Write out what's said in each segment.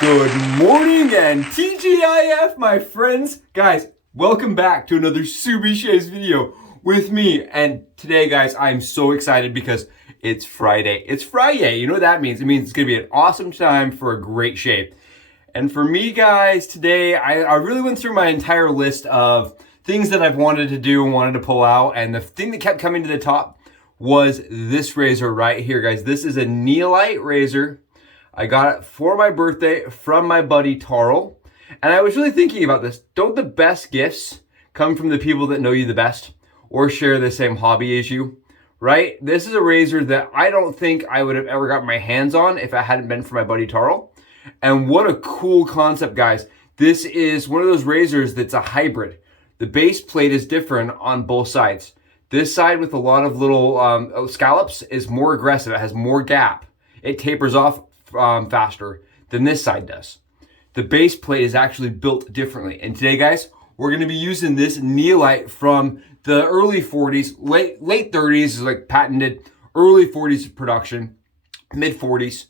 Good morning and TGIF, my friends. Guys, welcome back to another Subie Shaves video with me. And today, guys, I'm so excited because it's Friday. It's Friday. You know what that means? It means it's going to be an awesome time for a great shave. And for me, guys, today, I really went through my entire list of things that I've wanted to do and wanted to pull out. And the thing that kept coming to the top was this razor right here, guys. This is a Neillite razor. I got it for my birthday from my buddy Tarl. And I was really thinking about this. Don't the best gifts come from the people that know you the best or share the same hobby as you, right? This is a razor that I don't think I would have ever got my hands on if it hadn't been for my buddy Tarl. And what a cool concept, guys. This is one of those razors that's a hybrid. The base plate is different on both sides. This side with a lot of little scallops is more aggressive. It has more gap. It tapers off faster than this side does. The base plate is actually built differently. And today, guys, we're going to be using this Neillite from the early 40s, late 30s is like patented, early 40s production, mid 40s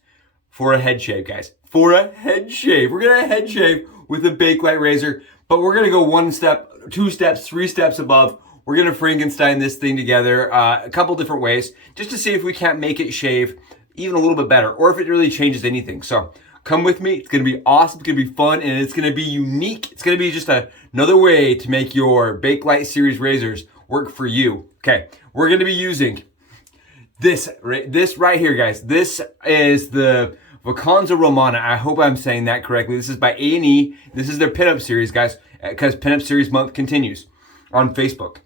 for a head shave, guys. For a head shave. We're going to head shave with a Bakelite razor, but we're going to go one step, two steps, three steps above. We're going to Frankenstein this thing together a couple different ways just to see if we can't make it shave even a little bit better, or if it really changes anything. So come with me. It's going to be awesome. It's going to be fun, and it's going to be unique. It's going to be just another way to make your Bakelite series razors work for you. Okay, we're going to be using this right here, guys. This is the Vacanza Romana. I hope I'm saying that correctly. This is by A&E. This is their pinup series, guys, because pinup series month continues on Facebook.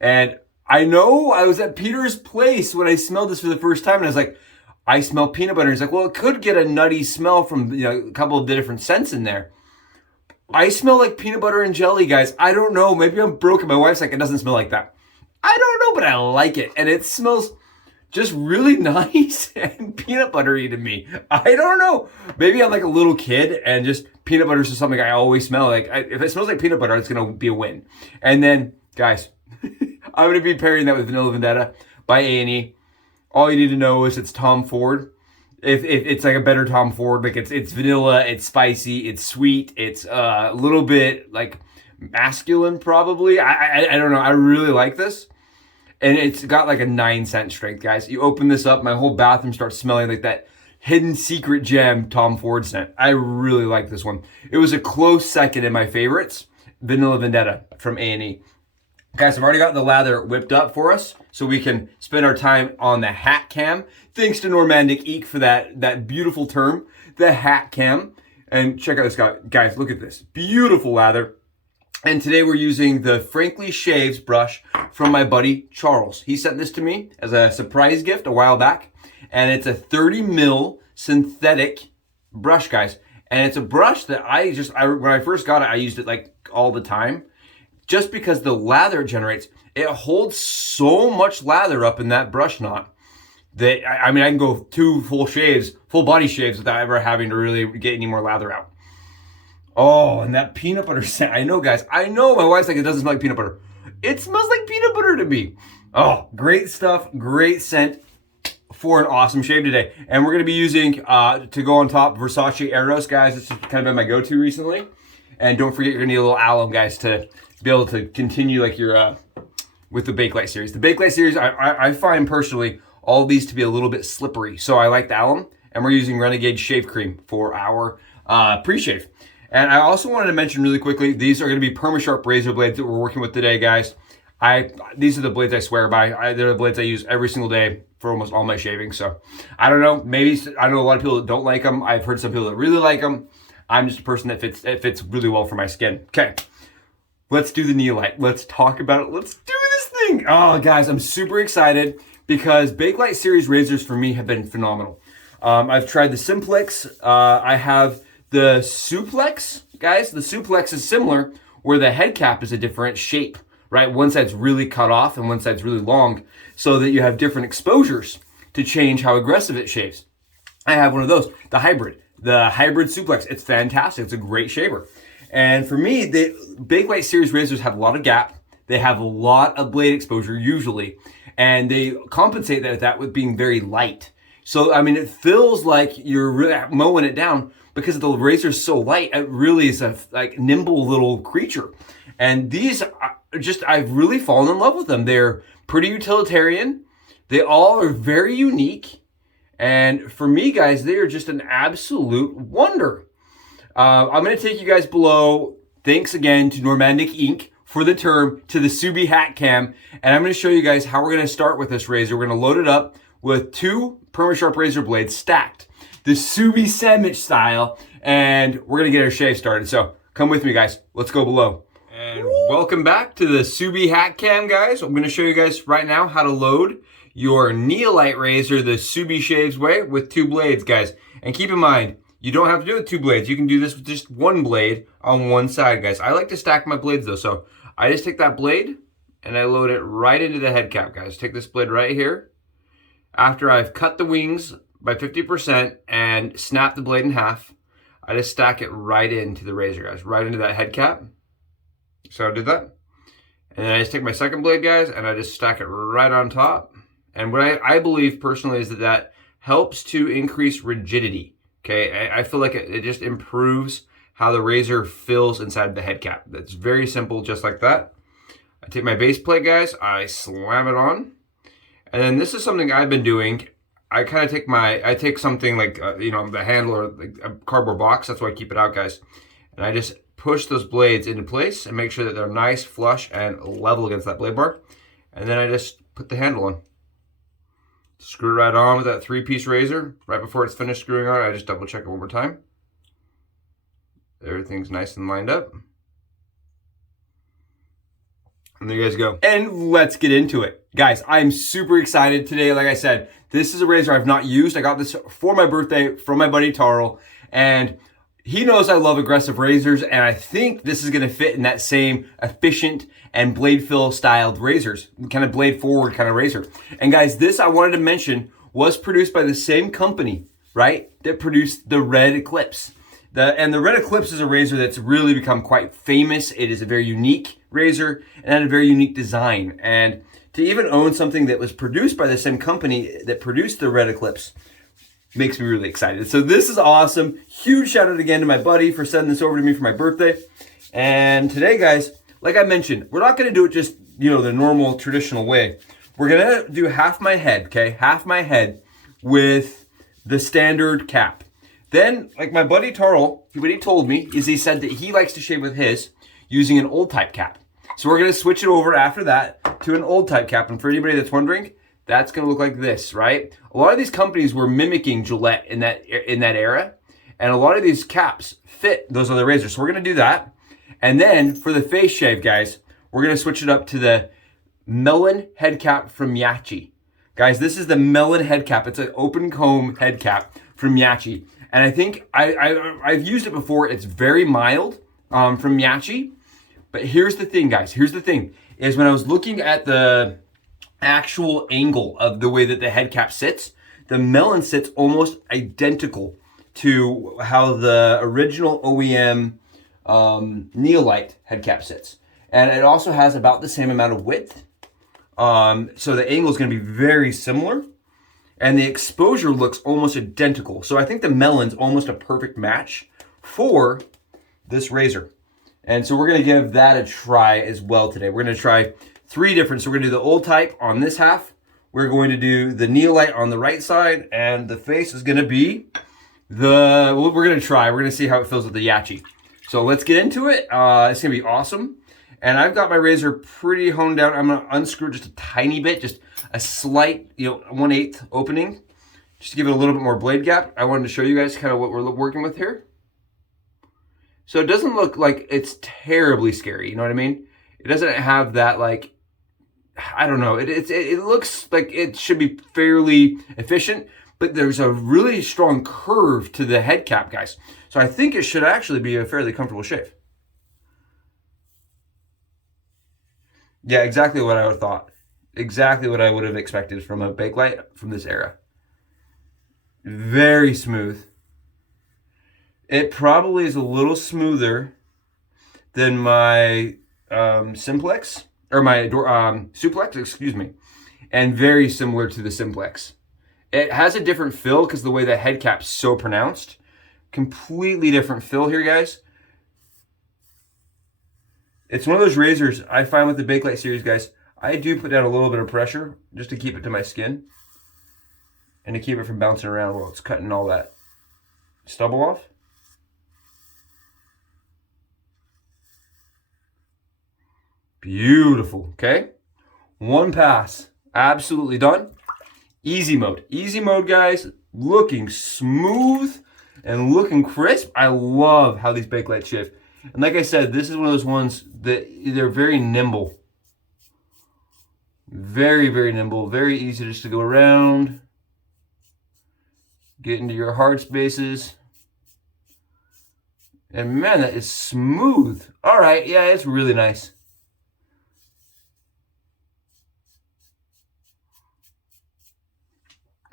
And I know I was at Peter's place when I smelled this for the first time, and I was like, I smell peanut butter. He's like, well, it could get a nutty smell from a couple of the different scents in there. I smell like peanut butter and jelly, guys. I don't know. Maybe I'm broken. My wife's like, it doesn't smell like that. I don't know, but I like it. And it smells just really nice and peanut buttery to me. I don't know. Maybe I'm like a little kid and just peanut butter is just something I always smell. Like if it smells like peanut butter, it's going to be a win. And then, guys, I'm going to be pairing that with Vanilla Vendetta by A&E. All you need to know is it's Tom Ford. If it's like a better Tom Ford, like it's vanilla, it's spicy, it's sweet, it's a little bit like masculine probably. I don't know. I really like this. And it's got like a 9-cent strength, guys. You open this up, my whole bathroom starts smelling like that hidden secret gem Tom Ford scent. I really like this one. It was a close second in my favorites, Vanilla Vendetta from A&E. Guys, I've already got the lather whipped up for us so we can spend our time on the hat cam. Thanks to Normandic Eek for that beautiful term, the hat cam. And check out this guy. Guys, look at this. Beautiful lather. And today we're using the Frankly Shaves brush from my buddy Charles. He sent this to me as a surprise gift a while back. And it's a 30 mil synthetic brush, guys. And it's a brush that when I first got it, I used it like all the time. Just because the lather it generates, it holds so much lather up in that brush knot that, I mean, I can go 2 full body shaves without ever having to really get any more lather out. Oh, and that peanut butter scent. I know, guys. I know my wife's like, it doesn't smell like peanut butter. It smells like peanut butter to me. Oh, great stuff. Great scent for an awesome shave today. And we're going to be using, to go on top, Versace Eros, guys. It's kind of been my go-to recently. And don't forget, you're going to need a little alum, guys, to be able to continue like your with the Bakelite series. The Bakelite series, I find personally all of these to be a little bit slippery. So I like the alum, and we're using Renegade shave cream for our pre-shave. And I also wanted to mention really quickly, these are going to be Permasharp razor blades that we're working with today, guys. These are the blades I swear by. They're the blades I use every single day for almost all my shaving. So I don't know. Maybe I know a lot of people that don't like them. I've heard some people that really like them. I'm just a person that fits really well for my skin. Okay. Let's do the Neillite. Let's talk about it. Let's do this thing. Oh, guys, I'm super excited because Bakelite series razors for me have been phenomenal. I've tried the Simplex. I have the Suplex. Guys, the Suplex is similar where the head cap is a different shape, right? One side's really cut off and one side's really long so that you have different exposures to change how aggressive it shaves. I have one of those, the hybrid Suplex. It's fantastic. It's a great shaver. And for me, the Bakelite series razors have a lot of gap. They have a lot of blade exposure usually, and they compensate that with being very light. So, I mean, it feels like you're really mowing it down because the razor's so light. It really is a like nimble little creature. And these are just, I've really fallen in love with them. They're pretty utilitarian. They all are very unique. And for me, guys, they are just an absolute wonder. I'm going to take you guys below. Thanks again to Normandic Ink for the term, to the Subie hat cam. And I'm going to show you guys how we're going to start with this razor. We're going to load it up with 2 Permasharp razor blades stacked, the Subie sandwich style, and we're going to get our shave started. So come with me, guys. Let's go below. And welcome back to the Subie hat cam, guys. I'm going to show you guys right now how to load your Neillite razor the Subie shaves way with 2 blades, guys. And keep in mind, you don't have to do it with 2 blades. You can do this with just 1 blade on one side, guys. I like to stack my blades though, so I just take that blade and I load it right into the head cap, guys. Take this blade right here. After I've cut the wings by 50% and snap the blade in half, I just stack it right into the razor, guys, right into that head cap. So I did that. And then I just take my second blade, guys, and I just stack it right on top. And what I believe personally is that helps to increase rigidity. Okay, I feel like it just improves how the razor fills inside the head cap. That's very simple, just like that. I take my base plate, guys, I slam it on. And then this is something I've been doing. I kind of take something like, you know, the handle or like a cardboard box. That's why I keep it out, guys. And I just push those blades into place and make sure that they're nice, flush, and level against that blade bar. And then I just put the handle on. Screw it right on with that 3-piece razor. Right before it's finished screwing on, I just double check it one more time. Everything's nice and lined up. And there you guys go. And let's get into it. Guys, I'm super excited today. Like I said, this is a razor I've not used. I got this for my birthday from my buddy Tarl. And he knows I love aggressive razors. And I think this is going to fit in that same efficient and blade fill styled razors. Kind of blade forward kind of razor. And guys, this I wanted to mention was produced by the same company, right? That produced the Red Eclipse. The Red Eclipse is a razor that's really become quite famous. It is a very unique razor and had a very unique design. And to even own something that was produced by the same company that produced the Red Eclipse makes me really excited. So this is awesome. Huge shout out again to my buddy for sending this over to me for my birthday. And today, guys, like I mentioned, we're not going to do it just, you know, the normal traditional way. We're going to do half my head, okay? Half my head with the standard cap. Then, like my buddy Tarl, what he told me is he said that he likes to shave with his using an old type cap. So we're going to switch it over after that to an old type cap. And for anybody that's wondering, that's going to look like this, right? A lot of these companies were mimicking Gillette in that era. And a lot of these caps fit those other razors. So we're going to do that. And then for the face shave, guys, we're going to switch it up to the Melon head cap from Yaqi. Guys, this is the Melon head cap. It's an open comb head cap from Yaqi. And I think I've used it before. It's very mild from Yaqi. But here's the thing, guys. Here's the thing. Is when I was looking at the actual angle of the way that the head cap sits, the Melon sits almost identical to how the original OEM Neillite head cap sits. And it also has about the same amount of width. So the angle is going to be very similar. And the exposure looks almost identical. So I think the Melon's almost a perfect match for this razor. And so we're going to give that a try as well today. We're going to try 3 different. So we're going to do the old type on this half. We're going to do the Neillite on the right side. And the face is going to be we're going to try. We're going to see how it feels with the Yaqi. So let's get into it. It's going to be awesome. And I've got my razor pretty honed down. I'm going to unscrew just a tiny bit, just a slight, 1/8 opening, just to give it a little bit more blade gap. I wanted to show you guys kind of what we're working with here. So it doesn't look like it's terribly scary, you know what I mean? It doesn't have that, like, I don't know. It looks like it should be fairly efficient, but there's a really strong curve to the head cap, guys. So I think it should actually be a fairly comfortable shave. Yeah, exactly what I would have thought. Exactly what I would have expected from a Bakelite from this era. Very smooth. It probably is a little smoother than my Simplex, or my Suplex, excuse me. And very similar to the Simplex. It has a different fill because the way the head cap's so pronounced. Completely different fill here, guys. It's one of those razors I find with the Bakelite series, guys. I do put down a little bit of pressure just to keep it to my skin and to keep it from bouncing around while it's cutting all that stubble off. Beautiful, okay? One pass, absolutely done. Easy mode. Easy mode, guys. Looking smooth and looking crisp. I love how these Bakelite shave. And like I said, this is one of those ones that they're very nimble. Very, very nimble. Very easy just to go around. Get into your hard spaces. And man, that is smooth. All right, yeah, it's really nice.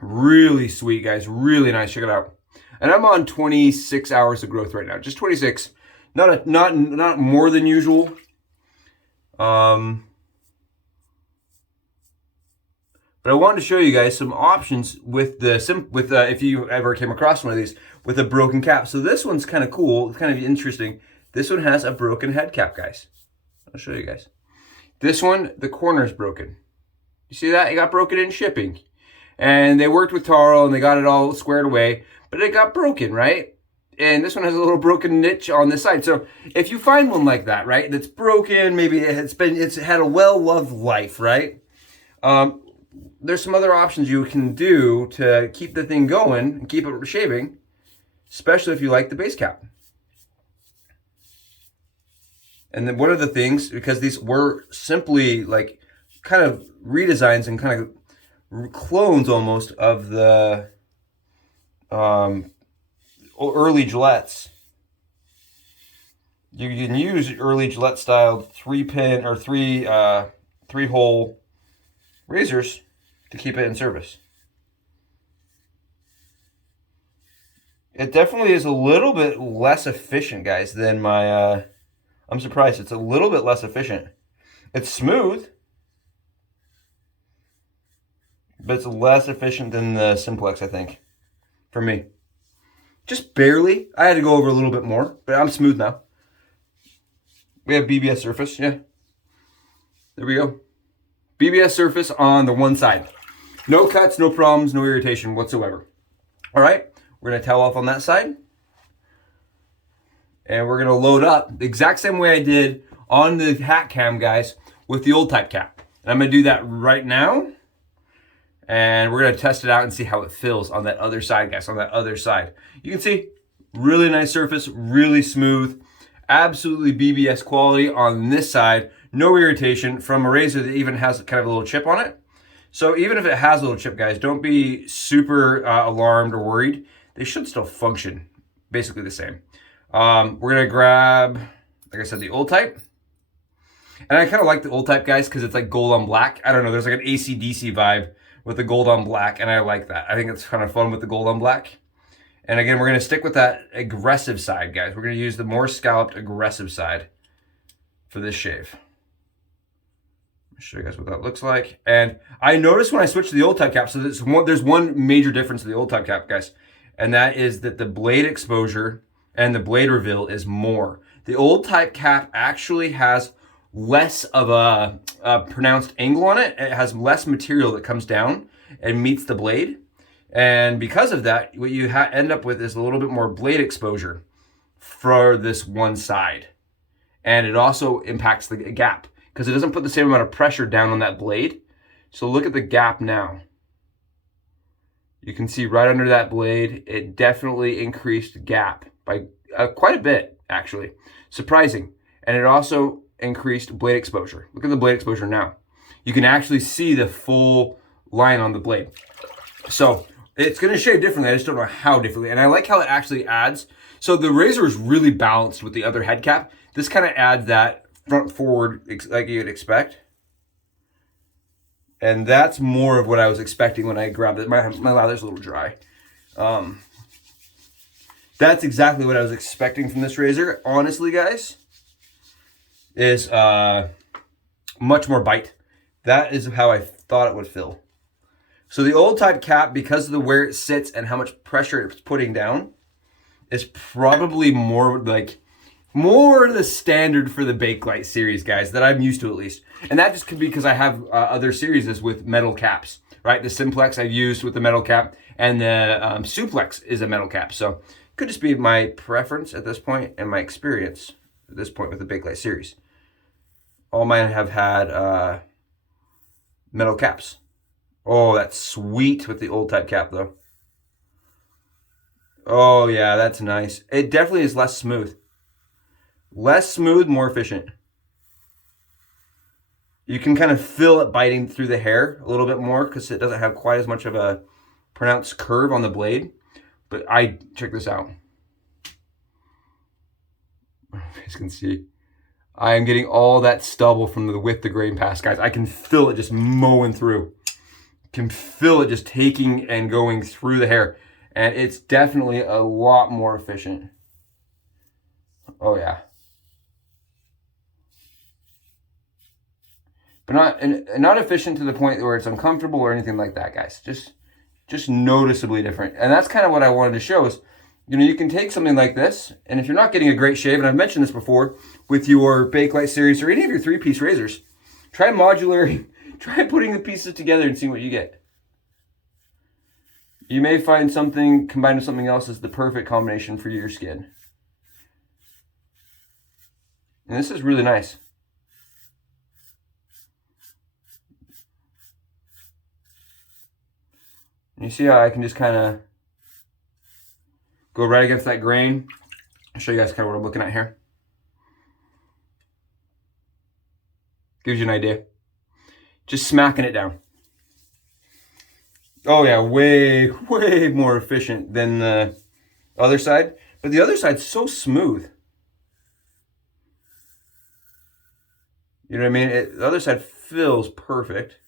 Really sweet, guys. Really nice. Check it out. And I'm on 26 hours of growth right now. Just 26. Not more than usual. But I wanted to show you guys some options with if you ever came across one of these with a broken cap. So this one's kind of cool. It's kind of interesting. This one has a broken head cap, guys. I'll show you guys. This one, the corner is broken. You see that? It got broken in shipping. And they worked with Taro and they got it all squared away, but it got broken, right? And this one has a little broken niche on this side. So if you find one like that, right, that's broken, maybe it's had a well-loved life, right? There's some other options you can do to keep the thing going and keep it shaving, especially if you like the base cap. And then one of the things, because these were simply like kind of redesigns and kind of clones almost of the early Gillettes. You can use early Gillette style 3-pin or three-hole razors to keep it in service. It definitely is a little bit less efficient, guys, than my I'm surprised it's a little bit less efficient. It's smooth, but it's less efficient than the Simplex, I think, for me. Just barely. I had to go over a little bit more, but I'm smooth now. We have BBS surface, yeah. There we go. BBS surface on the one side. No cuts, no problems, no irritation whatsoever. All right, we're gonna towel off on that side. And we're gonna load up the exact same way I did on the hat cam, guys, with the old type cap. And I'm gonna do that right now. And we're gonna test it out and see how it feels on that other side, guys, on that other side. You can see, really nice surface, really smooth, absolutely BBS quality on this side. No irritation from a razor that even has kind of a little chip on it. So even if it has a little chip, guys, don't be super alarmed or worried. They should still function basically the same. We're gonna grab, like I said, the old type. And I kind of like the old type, guys, because it's like gold on black. I don't know, there's like an AC/DC vibe with the gold on black, and I like that. I think it's kind of fun with the gold on black. And again, we're gonna stick with that aggressive side, guys. We're gonna use the more scalloped aggressive side for this shave. I'll show you guys what that looks like. And I noticed when I switched to the old type cap, so there's one major difference to the old type cap, guys, and that is that the blade exposure and the blade reveal is more. The old type cap actually has less of a pronounced angle on it. It has less material that comes down and meets the blade. And because of that, what you end up with is a little bit more blade exposure for this one side. And it also impacts the gap because it doesn't put the same amount of pressure down on that blade. So look at the gap now. You can see right under that blade, it definitely increased gap by quite a bit, actually. Surprising. And it also increased blade exposure. Look at the blade exposure now. You can actually see the full line on the blade. So it's going to shave differently. I just don't know how differently. And I like how it actually adds. So the razor is really balanced with the other head cap. This kind of adds that front forward like you'd expect. And that's more of what I was expecting when I grabbed it. My lather's a little dry. That's exactly what I was expecting from this razor. Honestly, guys, is much more bite. That is how I thought it would feel. So the old type cap, because of the where it sits and how much pressure it's putting down, is probably more the standard for the Bakelite series, guys, that I'm used to at least. And that just could be because I have other series with metal caps, right? The Simplex I've used with the metal cap, and the Suplex is a metal cap. So it could just be my preference at this point and my experience at this point with the Bakelite series. All mine have had metal caps. Oh, that's sweet with the old type cap though. Oh yeah, that's nice. It definitely is less smooth. Less smooth, more efficient. You can kind of feel it biting through the hair a little bit more because it doesn't have quite as much of a pronounced curve on the blade. But check this out. You guys can see. I am getting all that stubble from with the grain pass, guys. I can feel it just mowing through. Can feel it just taking and going through the hair. And it's definitely a lot more efficient. Oh yeah. But not efficient to the point where it's uncomfortable or anything like that, guys. Just noticeably different. And that's kind of what I wanted to show is, you know, you can take something like this, and if you're not getting a great shave, and I've mentioned this before, with your Bakelite series or any of your 3-piece razors, try putting the pieces together and seeing what you get. You may find something combined with something else is the perfect combination for your skin. And this is really nice. You see how I can just kind of go right against that grain? I'll show you guys kind of what I'm looking at here. Gives you an idea. Just smacking it down. Oh yeah, way more efficient than the other side. But the other side's so smooth. You know what I mean? The other side feels perfect.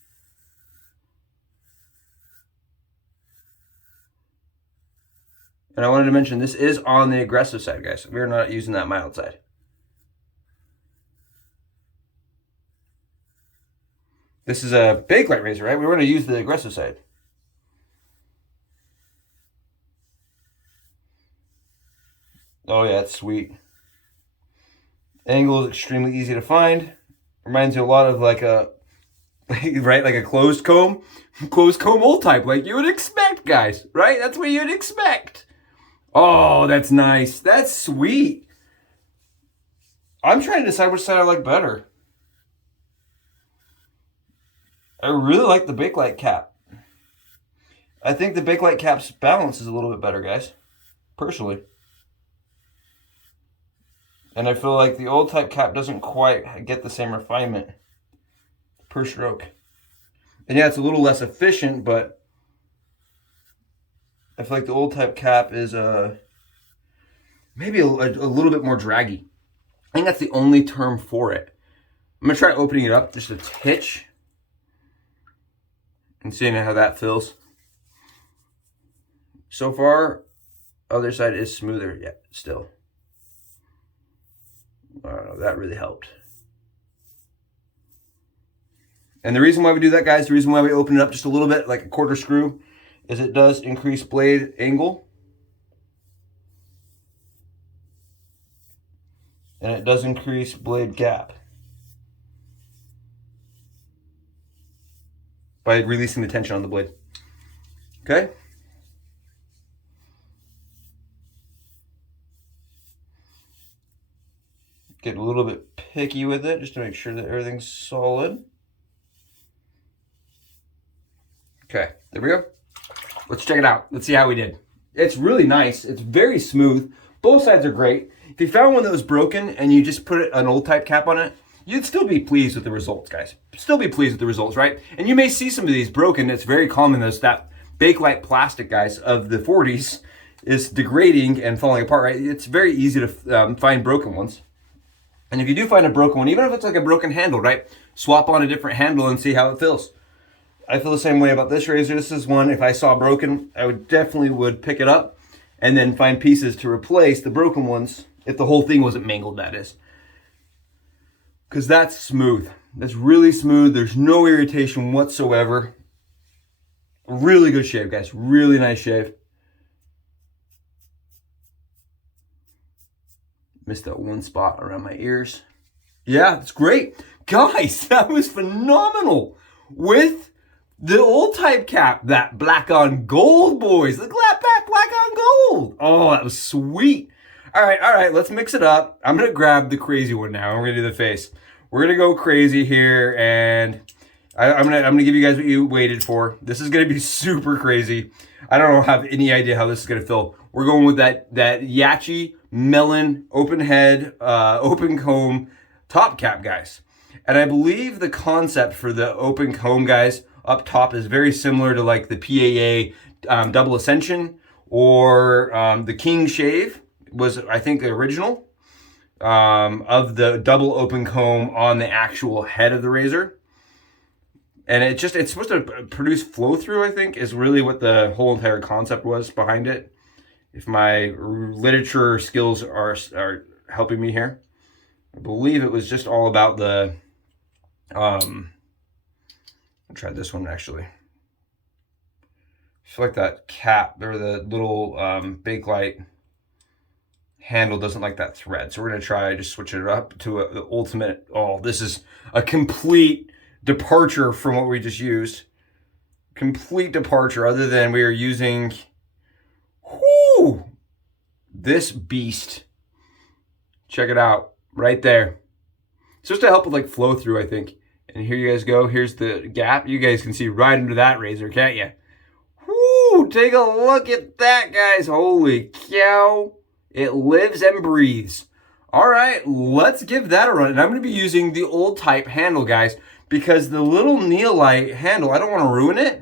And I wanted to mention, this is on the aggressive side, guys. We're not using that mild side. This is a Bakelite razor, right? We're going to use the aggressive side. Oh yeah, it's sweet. Angle is extremely easy to find. Reminds you a lot of like a, right, like a closed comb old type, like you would expect, guys, right? That's what you'd expect. Oh, that's nice. That's sweet. I'm trying to decide which side I like better. I really like the Bakelite cap. I think the Bakelite cap's balance is a little bit better, guys, personally. And I feel like the old type cap doesn't quite get the same refinement per stroke. And yeah, it's a little less efficient, but I feel like the old type cap is maybe a little bit more draggy. I think that's the only term for it. I'm gonna try opening it up just a titch and seeing how that feels. So far, other side is smoother yet still. I don't know, that really helped. And the reason why we do that, guys, the reason why we open it up just a little bit, like a quarter screw, is it does increase blade angle. And it does increase blade gap by releasing the tension on the blade. Okay? Get a little bit picky with it just to make sure that everything's solid. Okay, there we go. Let's check it out. Let's see how we did. It's really nice. It's very smooth. Both sides are great. If you found one that was broken and you just put an old type cap on it, you'd still be pleased with the results, guys. Still be pleased with the results, right? And you may see some of these broken. It's very common that Bakelite plastic, guys, of the 40s is degrading and falling apart, right? It's very easy to find broken ones. And if you do find a broken one, even if it's like a broken handle, right? Swap on a different handle and see how it feels. I feel the same way about this razor. This is one, if I saw broken, I would definitely pick it up and then find pieces to replace the broken ones, if the whole thing wasn't mangled, that is. Because that's smooth. That's really smooth. There's no irritation whatsoever. Really good shave, guys. Really nice shave. Missed that one spot around my ears. Yeah, it's great. Guys, that was phenomenal. With the old type cap, that black on gold, boys. The black on gold. Oh, that was sweet. All right, let's mix it up. I'm going to grab the crazy one now. We're going to do the face. We're going to go crazy here, and I'm gonna give you guys what you waited for. This is going to be super crazy. I don't have any idea how this is going to feel. We're going with that Yaqi Melon open head, open comb top cap, guys. And I believe the concept for the open comb, guys, up top is very similar to like the PAA Double Ascension or the King Shave was, I think, the original of the double open comb on the actual head of the razor. And it's supposed to produce flow through, I think, is really what the whole entire concept was behind it. If my literature skills are helping me here. I believe it was just all about the, I tried this one actually. I feel like that cap, or the little Bakelite handle doesn't like that thread. So we're gonna try just switch it up to the ultimate. Oh, this is a complete departure from what we just used. Complete departure, other than we are using, whoo, this beast. Check it out. Right there. It's just to help with like flow through, I think. And here you guys go. Here's the gap. You guys can see right under that razor, can't you? Whoo! Take a look at that, guys. Holy cow. It lives and breathes. All right, let's give that a run. And I'm going to be using the old type handle, guys, because the little Neillite handle, I don't want to ruin it.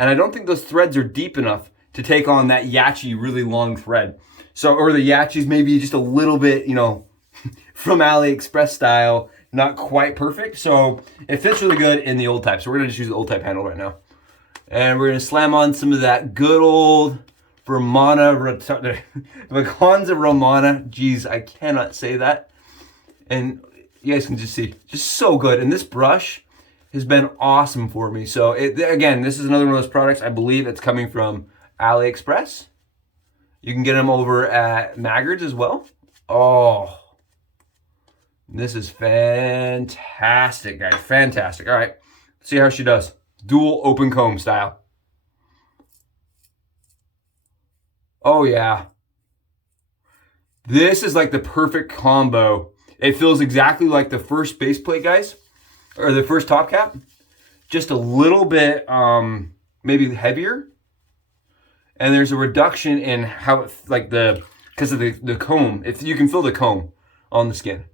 And I don't think those threads are deep enough to take on that Yaqi really long thread. So, or the Yaqi's maybe just a little bit, you know, from AliExpress style, not quite perfect. So it fits really good in the old type. So we're gonna just use the old type handle right now. And we're gonna slam on some of that good old Romana, Vacanza Romana. Jeez, I cannot say that. And you guys can just see, just so good. And this brush has been awesome for me. So again, this is another one of those products. I believe it's coming from AliExpress. You can get them over at Maggards as well. Oh, this is fantastic, guys. Fantastic. All right, let's see how she does. Dual open comb style. Oh, yeah. This is like the perfect combo. It feels exactly like the first base plate, guys, or the first top cap. Just a little bit maybe heavier. And there's a reduction in how it, like because of the comb. If you can feel the comb on the skin.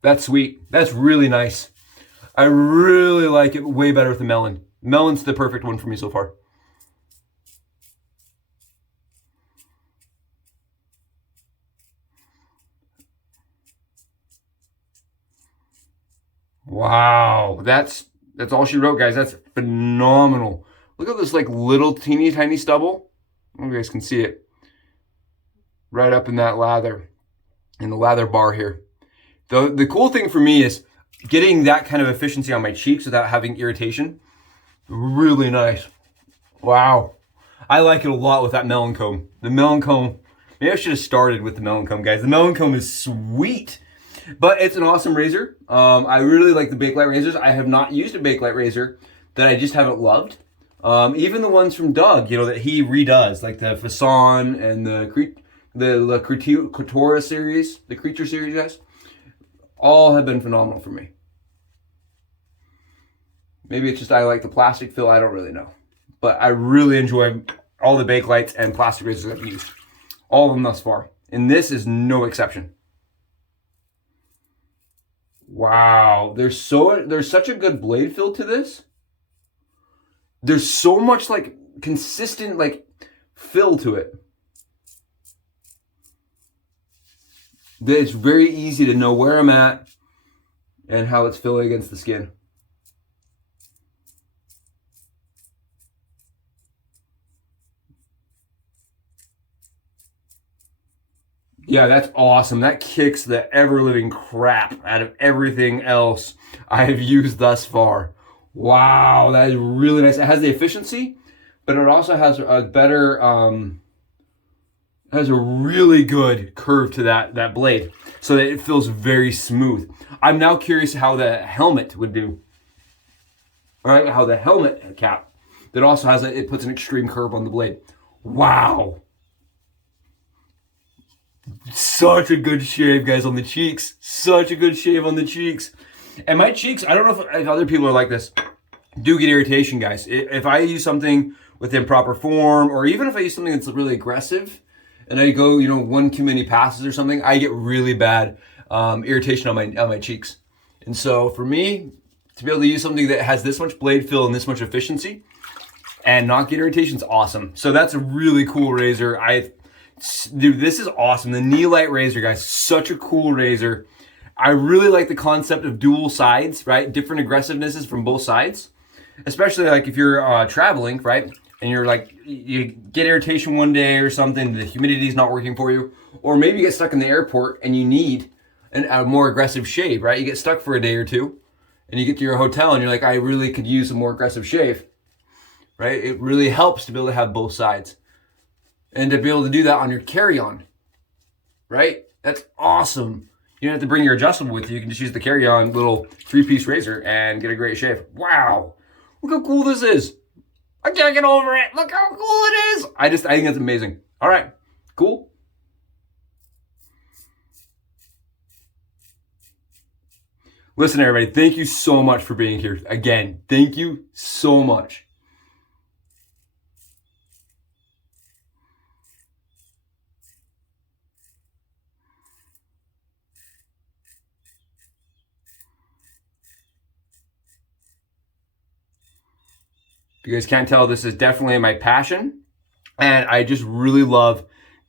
That's sweet. That's really nice. I really like it way better with the melon. Melon's the perfect one for me so far. Wow, that's all she wrote, guys. That's phenomenal. Look at this like little teeny tiny stubble. You guys can see it right up in that lather, in the lather bar here. The cool thing for me is getting that kind of efficiency on my cheeks without having irritation. Really nice. Wow. I like it a lot with that melon comb. The melon comb, maybe I should have started with the melon comb, guys. The melon comb is sweet, but it's an awesome razor. I really like the Bakelite razors. I have not used a Bakelite razor that I just haven't loved. Even the ones from Doug, you know, that he redoes, like the Faison and the Couture series, the Creature series, guys. All have been phenomenal for me. Maybe it's just I like the plastic feel, I don't really know. But I really enjoy all the Bakelites and plastic razors I've used. All of them thus far. And this is no exception. Wow, there's such a good blade feel to this. There's so much like consistent like fill to it. It's very easy to know where I'm at and how it's filling against the skin. Yeah, that's awesome. That kicks the ever-living crap out of everything else I have used thus far. Wow, that is really nice. It has the efficiency, but it also has a better, has a really good curve to that blade so that it feels very smooth. I'm now curious how the helmet would do. All right, how the helmet cap that also has it puts an extreme curve on the blade. Wow. Such a good shave, guys, on the cheeks. Such a good shave on the cheeks. And my cheeks, I don't know if other people are like this, do get irritation, guys. If I use something with improper form, or even if I use something that's really aggressive, and I go, you know, one too many passes or something, I get really bad irritation on my cheeks. And so for me, to be able to use something that has this much blade fill and this much efficiency and not get irritation is awesome. So that's a really cool razor. Dude, this is awesome. The Neillite razor, guys, such a cool razor. I really like the concept of dual sides, right? Different aggressivenesses from both sides. Especially like if you're traveling, right? And you're like, you get irritation one day or something, the humidity is not working for you. Or maybe you get stuck in the airport and you need a more aggressive shave, right? You get stuck for a day or two and you get to your hotel and you're like, I really could use a more aggressive shave, right? It really helps to be able to have both sides. And to be able to do that on your carry-on, right? That's awesome. You don't have to bring your adjustable with you. You can just use the carry-on little 3-piece razor and get a great shave. Wow. Look how cool this is. I can't get over it. Look how cool it is. I think that's amazing. All right. Cool. Listen, everybody, thank you so much for being here. Again, thank you so much. If you guys can't tell, this is definitely my passion. And I just really love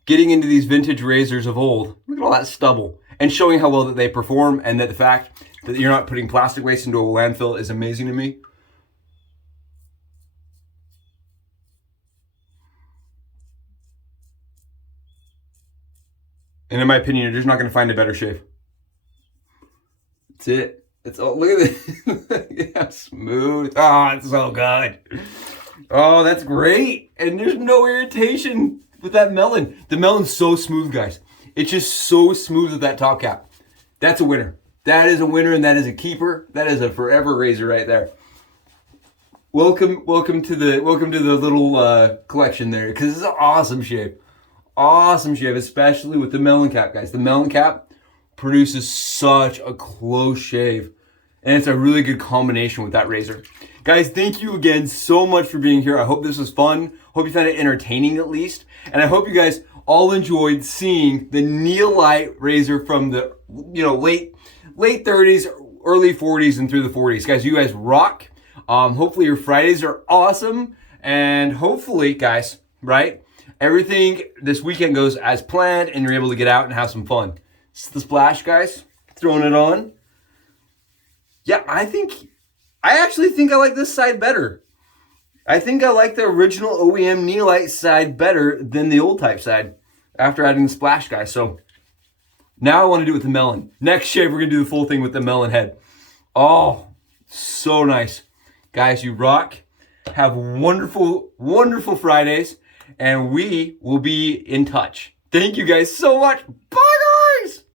getting into these vintage razors of old. Look at all that stubble. And showing how well that they perform, and that the fact that you're not putting plastic waste into a landfill is amazing to me. And in my opinion, you're just not going to find a better shave. That's it. It's all, look at this. Yeah, smooth. Oh, it's so good. Oh, that's great. And there's no irritation with that melon. The melon's so smooth, guys. It's just so smooth with that top cap. That's a winner. That is a winner, and that is a keeper. That is a forever razor right there. Welcome to the little collection there, because it's an awesome shave. Awesome shave, especially with the melon cap, guys. The melon cap produces such a close shave, and it's a really good combination with that razor. Guys, thank you again so much for being here. I hope this was fun. Hope you found it entertaining at least, and I hope you guys all enjoyed seeing the Neillite razor from the late 30s, early 40s, and through the 40s. Guys, you guys rock. Hopefully your Fridays are awesome, and hopefully, guys, right, everything this weekend goes as planned, and you're able to get out and have some fun. It's the splash, guys. Throwing it on. Yeah, I actually think I like this side better. I think I like the original OEM Neillite side better than the old type side after adding the splash, guys. So now I want to do it with the melon. Next shave, we're going to do the full thing with the melon head. Oh, so nice. Guys, you rock. Have wonderful, wonderful Fridays, and we will be in touch. Thank you guys so much. Bye.